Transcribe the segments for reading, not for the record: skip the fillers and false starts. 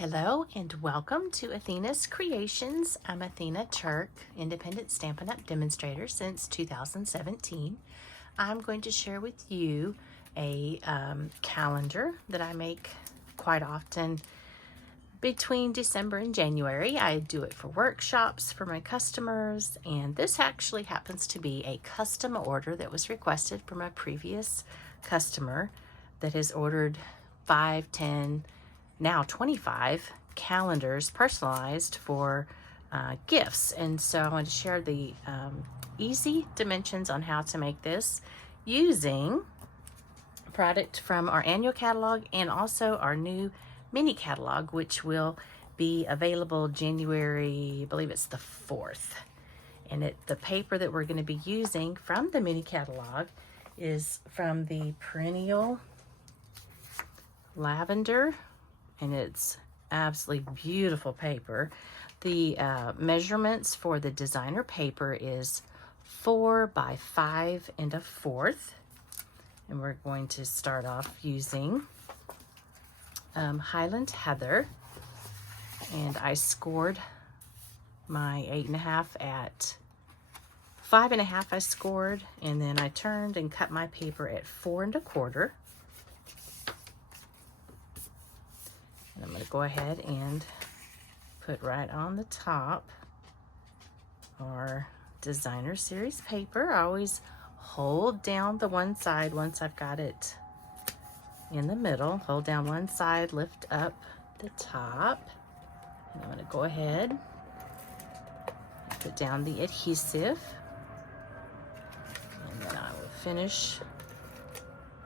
Hello and welcome to Athena's Creations. I'm Athena Turk, independent Stampin' Up! Demonstrator since 2017. I'm going to share with you a calendar that I make quite often between December and January. I do it for workshops for my customers, and this actually happens to be a custom order that was requested from a previous customer that has ordered 5, 10, now 25 calendars personalized for gifts. And so I want to share the easy dimensions on how to make this using product from our annual catalog and also our new mini catalog, which will be available January, I believe it's the 4th. And the paper that we're going to be using from the mini catalog is from the Perennial Lavender, and it's absolutely beautiful paper. The measurements for the designer paper is 4 by 5 1/4, and we're going to start off using Highland Heather, and I scored my 8.5 at 5.5. I scored, and then I turned and cut my paper at 4 1/4. And I'm going to go ahead and put right on the top our designer series paper. I always hold down the one side once I've got it in the middle. Hold down one side, lift up the top. And I'm going to go ahead and put down the adhesive. And then I will finish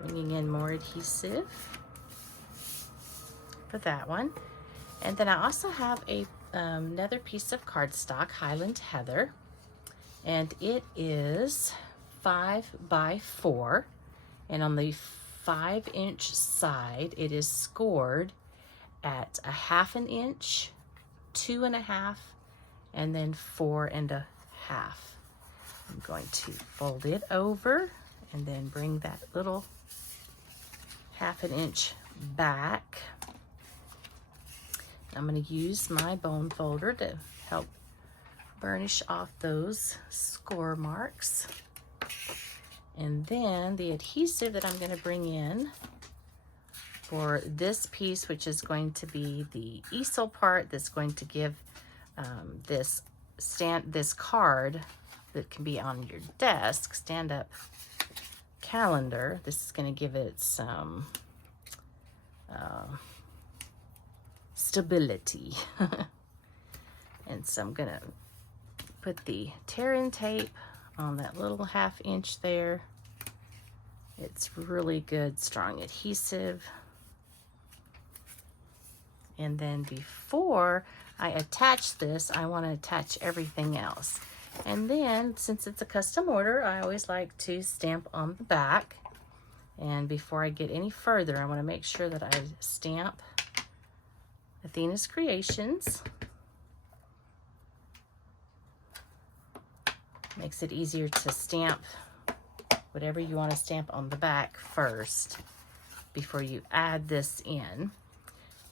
bringing in more adhesive for that one. And then I also have a another piece of cardstock, Highland Heather, and it is 5 by 4, and on the 5-inch side it is scored at 1/2 inch, 2.5, and then 4.5. I'm going to fold it over and then bring that little 1/2 inch back. I'm going to use my bone folder to help burnish off those score marks. And then the adhesive that I'm going to bring in for this piece, which is going to be the easel part that's going to give this card that can be on your desk, stand-up calendar. This is going to give it some stability. And so I'm gonna put the tear-in tape on that little 1/2 inch there. It's really good, strong adhesive. And then before I attach this, I want to attach everything else. And then, since it's a custom order, I always like to stamp on the back. And before I get any further, I want to make sure that I stamp Athena's Creations. Makes it easier to stamp whatever you want to stamp on the back first before you add this in.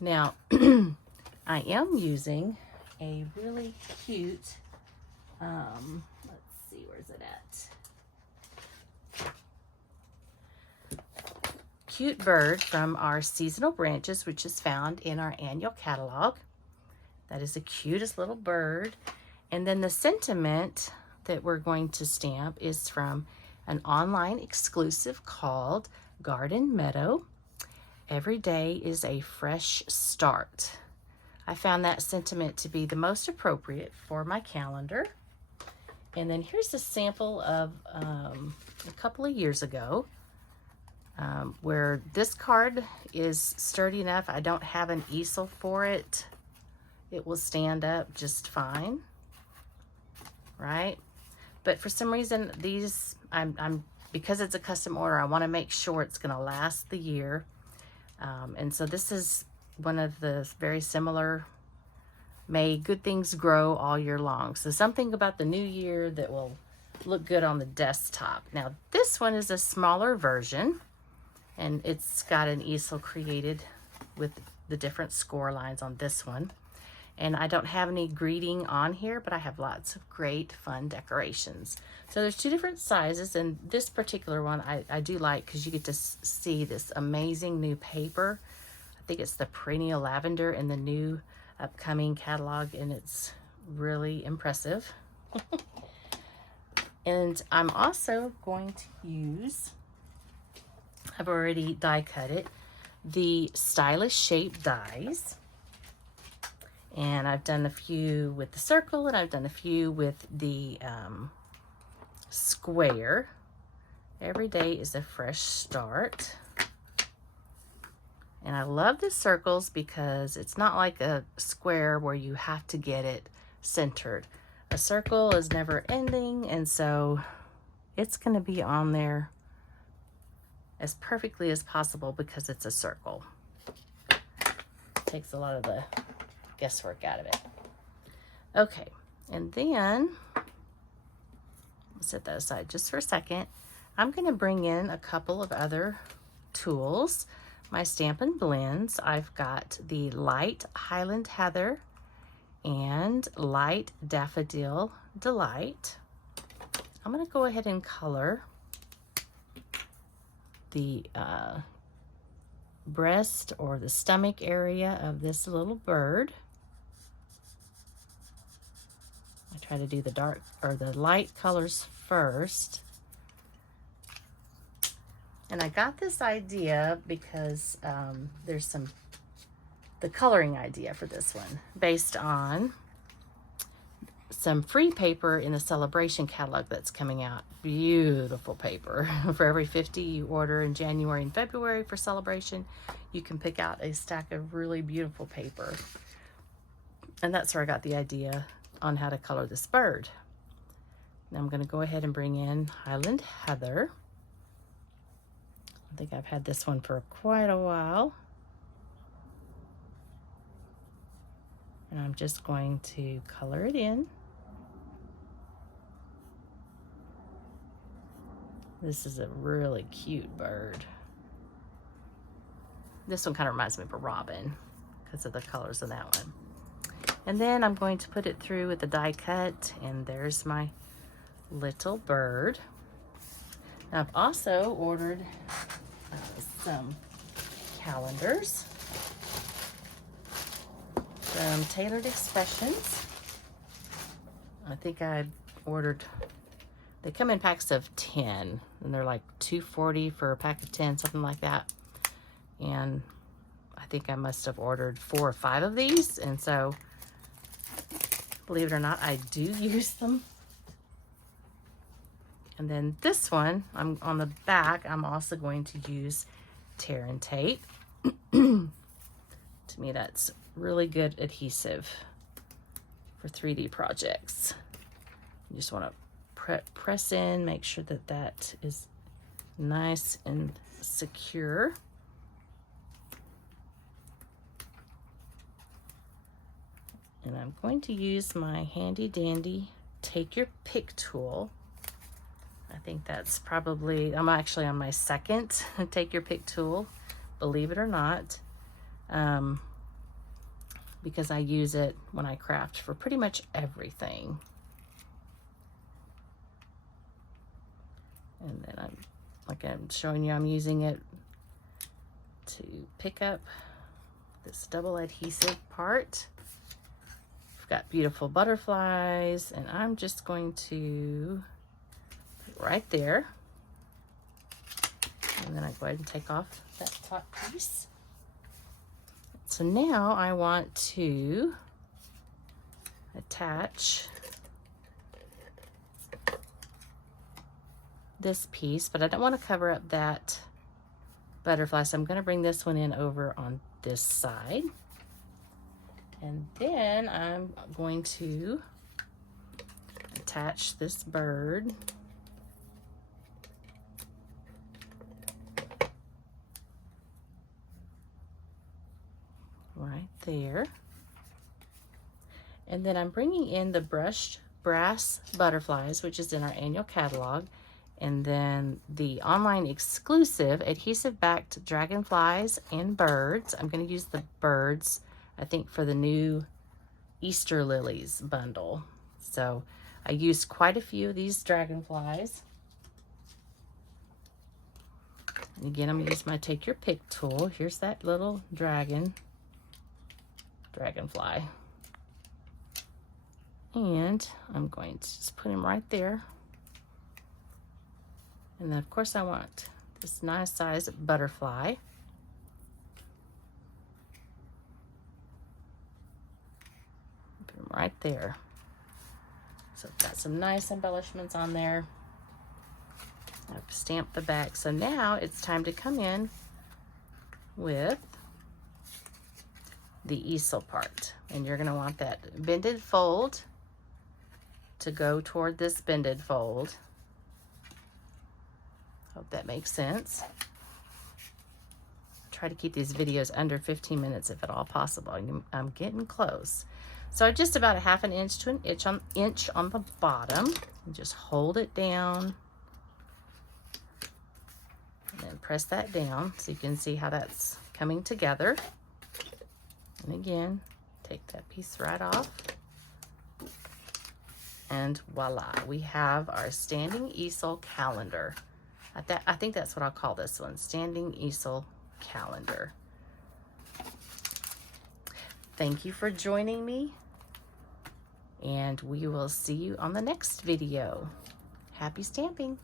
Now, I am using a really cute, let's see, where's it at? Cute bird from our seasonal branches, which is found in our annual catalog. That is the cutest little bird. And then the sentiment that we're going to stamp is from an online exclusive called Garden Meadow. Every day is a fresh start. I found that sentiment to be the most appropriate for my calendar. And then here's a sample of a couple of years ago, where this card is sturdy enough. I don't have an easel for it. It will stand up just fine, right? But for some reason, these, because it's a custom order, I want to make sure it's going to last the year. And so this is one of the very similar, may good things grow all year long. So something about the new year that will look good on the desktop. Now, this one is a smaller version, and it's got an easel created with the different score lines on this one. And I don't have any greeting on here, but I have lots of great fun decorations. So there's 2 different sizes, and this particular one I do like because you get to see this amazing new paper. I think it's the perennial lavender in the new upcoming catalog, and it's really impressive. And I'm also going to use, I've already die cut it, the stylish shape dies. And I've done a few with the circle, and I've done a few with the square. Every day is a fresh start. And I love the circles because it's not like a square where you have to get it centered. A circle is never ending, and so it's going to be on there as perfectly as possible because it's a circle. Takes a lot of the guesswork out of it. Okay, and then I'll set that aside just for a second. I'm going to bring in a couple of other tools. My Stampin' Blends. I've got the Light Highland Heather and Light Daffodil Delight. I'm going to go ahead and color the breast or the stomach area of this little bird. I try to do the dark or the light colors first. And I got this idea because there's the coloring idea for this one based on some free paper in the Celebration catalog that's coming out. Beautiful paper. For every 50 you order in January and February for Celebration, you can pick out a stack of really beautiful paper. And that's where I got the idea on how to color this bird. Now I'm going to go ahead and bring in Highland Heather. I think I've had this one for quite a while. And I'm just going to color it in. This is a really cute bird. This one kind of reminds me of a robin because of the colors in that one. And then I'm going to put it through with the die cut, and there's my little bird. Now I've also ordered some calendars from Tailored Expressions. I think I ordered, they come in packs of 10, and they're like $2.40 for a pack of 10, something like that. And I think I must have ordered 4 or 5 of these, and so believe it or not, I do use them. And then this one, I'm on the back, I'm also going to use tear and tape. To me, that's really good adhesive for 3D projects. You just want to press in, make sure that that is nice and secure. And I'm going to use my handy dandy Take Your Pick tool. I think that's probably, I'm actually on my second Take Your Pick tool, believe it or not, because I use it when I craft for pretty much everything. And then I'm showing you, I'm using it to pick up this double adhesive part. I've got beautiful butterflies, and I'm just going to put it right there. And then I go ahead and take off that top piece. So now I want to attach this piece, but I don't want to cover up that butterfly, so I'm going to bring this one in over on this side. And then I'm going to attach this bird right there. And then I'm bringing in the brushed brass butterflies, which is in our annual catalog. And then the online exclusive adhesive backed dragonflies and birds. I'm going to use the birds, I think, for the new Easter lilies bundle. So I used quite a few of these dragonflies. And again, I'm going to use my take your pick tool. Here's that little dragonfly. And I'm going to just put him right there. And then of course I want this nice size butterfly. Put him right there. So I've got some nice embellishments on there. I've stamped the back. So now it's time to come in with the easel part. And you're going to want that bended fold to go toward this bended fold. Hope that makes sense. Try to keep these videos under 15 minutes if at all possible. I'm getting close. So just about a half an inch to an inch on the bottom. And just hold it down. And then press that down so you can see how that's coming together. And again, take that piece right off. And voila, we have our standing easel calendar. I think that's what I'll call this one, standing easel calendar. Thank you for joining me, and we will see you on the next video. Happy stamping!